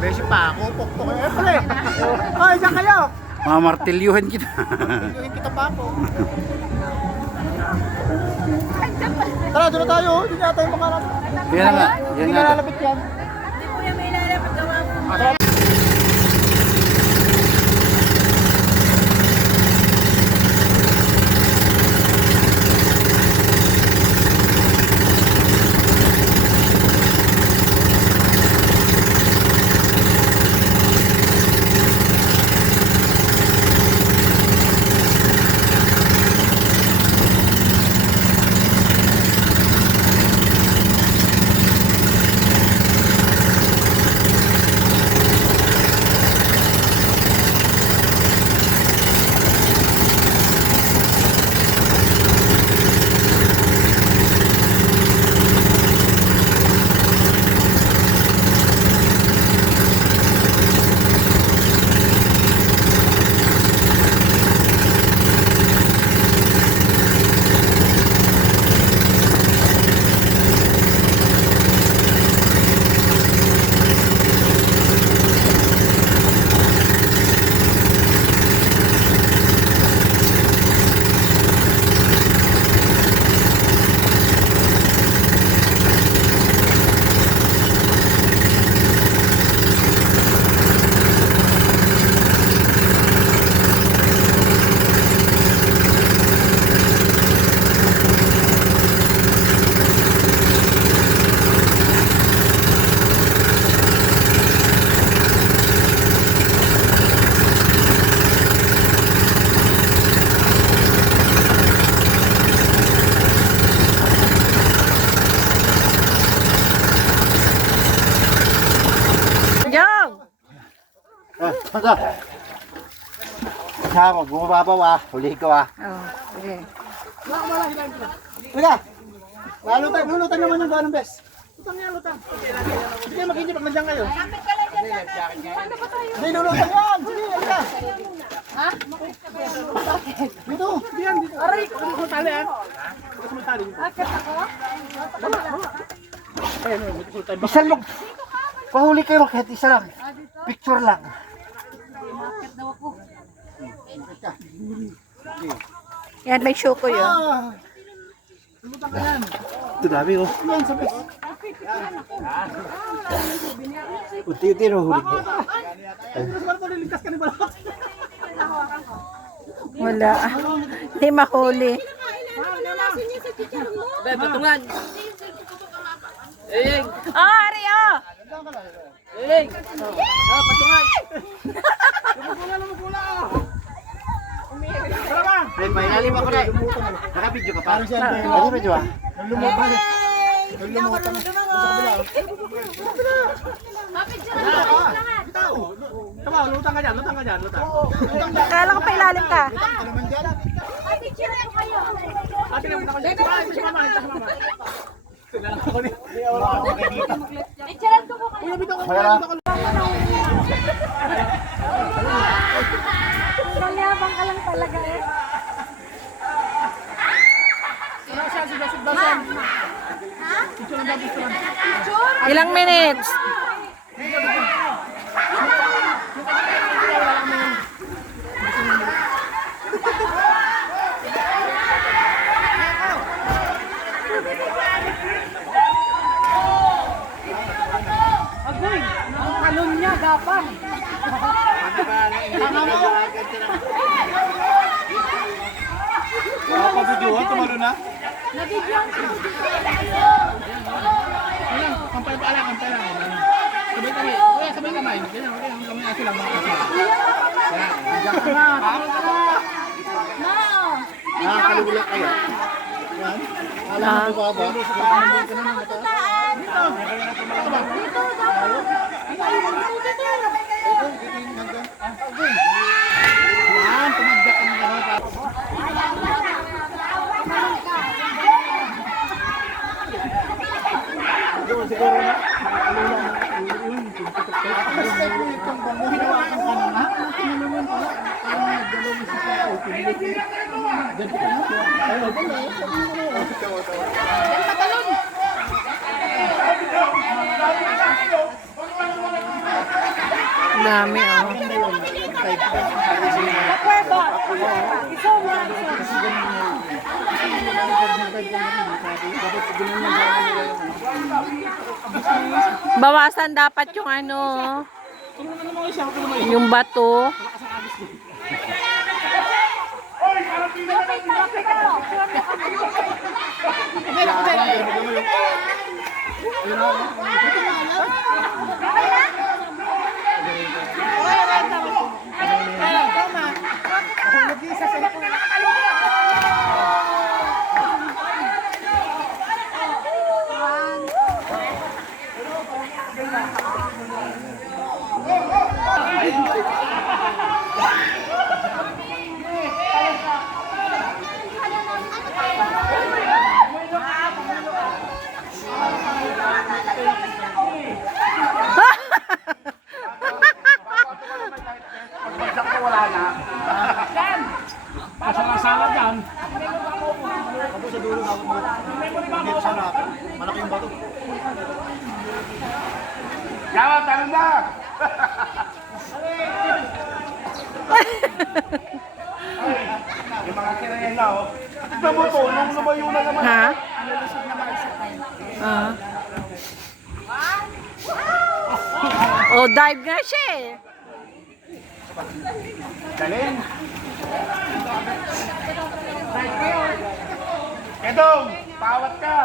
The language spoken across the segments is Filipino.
Beshi pa ako, pokpok. Eh, pala eh. Ay, saan kayo? Mamartilyuhan kita. Pilihin kita pa ako. Tara, doon na tayo. Hindi na tayo makalapit. Yan na nga. Yan Hindi nga. na lalapit yan. Hindi po yung may lalapit gawa po. Tara. Jong! Saka. Saka, bumababaw ah. Huli ko ah. Oh, sige. Teka. Lulutang naman yung ganong bes. Lutang yan, lutang. Hindi kayo makinyo pag nandiyan kayo. Hindi, lulutang yan. Sige, halika. Ha? Dito. Diyan, dito. Aray, hindi ko tali ah. Hindi ko tali. Akit ako? Ayun, may kusultan. Isa lang. Pahuli kayo kahit isa lang. Picture lang. Akit daw ako. Yan, may show ko yun. Ah. Lulutang ka yan. Ito dami oh. Yan, sa bes. Unti-unti na huli ko. Tapos parang liligtas ka ni Balot. Wala. Hindi mahuli. Patungan. Eng, Oh, Ari, oh! eng. Patungan. Tara ba? Friend, may lalim ako na. Nakabidyo ka pa. Parang siya. Nakabidyo ah. Lumutang. Lumutang. Tama, lutang ka dyan, lutang ka dyan, lutang. Kala ko pa ilalim ka. Lutang ka naman dyan. Ate na muna ko dyan. Si mama, si mama. Tingnan ako ni. Uy, bitaw ko. Wala. Malyabang ka lang talaga eh. Ilang minutes? Agoy, ang kalon niya gapang. Pabidyohan, tumalo na. Kampay pa lang, kampay lang. Sabay kamay. Kuya, sabay kamay. Ganyan, okay. Ang kamay ako lang, mga kasi. Yan. Diyan ka na. Tama ka na. Nakakalugulak kayo. Yan. Alam mo ba ba? Yan, tumagdak ka na. Siguro na. Basta ko itong bango. Hinawakan ka na nga. Ano naman pala? Parang nagdalaw mo siya sa open. Ganito ka na. Ayaw ba na? Yan patalon. Dami, oh. Maganda yun. Type ka. Pweba. Isaw mo. Bawasan dapat yung ano, yung bato. Malaking bato. Yawa, talo na! Yung mga kirena, oh. Tignan mo to, nung lumayo na naman. Ha? Ah. Oh, dive nga siya eh. Galing. Kedong, pawat ka.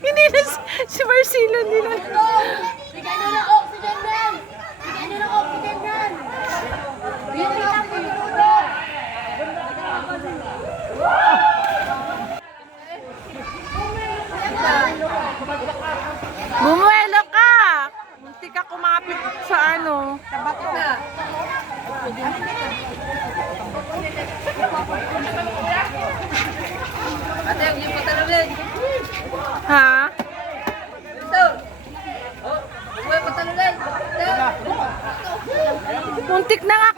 Hindi na si Marcelo, hindi na. Bigyan nyo ng oxygen yan! Bigyan nyo ng oxygen yan! Bigyan nyo ng oxygen yan! Bumuelo ka! Munti ka kumapit sa ano. Sa bato. Ate, yung patalulin. Ha? Ito. Oh, huwag patalulin. Muntik na nga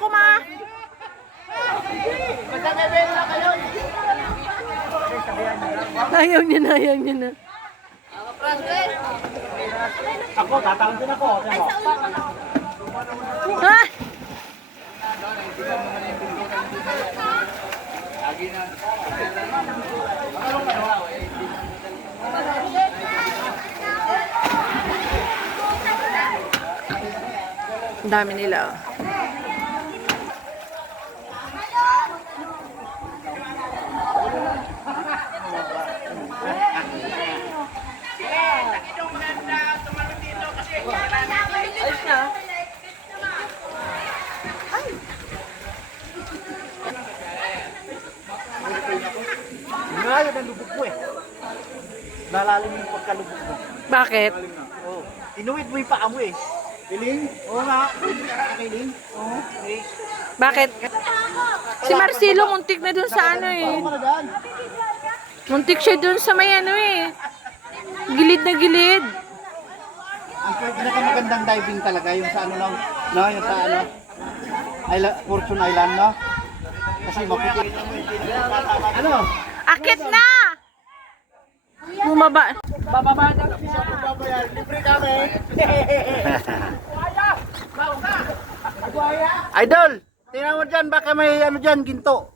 Ayaw niya na, ayaw niya na. Ako, tatawag din ako. Ha? Ang dami nila. Oh. Ayos na. Ngayon ang lubog mo eh. Nalalim yung pagkalubog mo. Bakit? Oh. Inuwid mo yung paa mo eh. Piling? Oo nga. Piling? Oo. Okay. Bakit? Si Marcelo muntik na dun sa ano eh. Ano dyan? Muntik siya dun sa may ano eh. Gilid na gilid. Ang pinakamagandang diving talaga yung sa ano lang, no, yung sa ano, Fortune Island, no? Kasi maputi. Ano? Akit na! Bumaba. Bababa na. Libre kami. Idol, tingnan mo dyan, baka may ano dyan, ginto.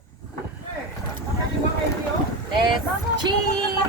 Let's cheese!